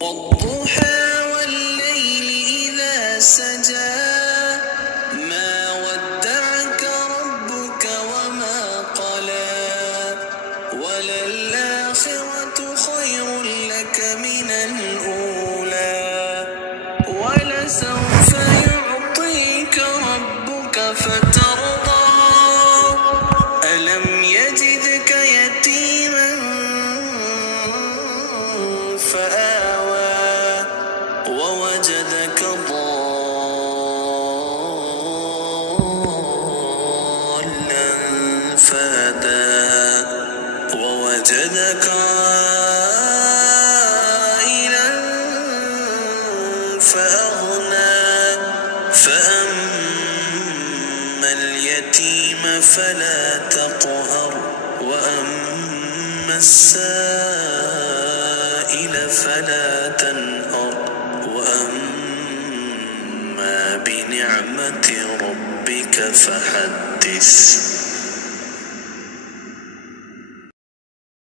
والضحى والليل إذا سجى ما ودعك ربك وما قلى وللآخرة خير لك من الأولى ولسوف يعطيك ربك فترضى ألم يجدك يتيما فآوى ووجدك ضالا فهدى ووجدك عائلا فأغنى فأما اليتيم فلا تقهر وأما السائل فلا تنهر وأما بنعمة ربك فحدث.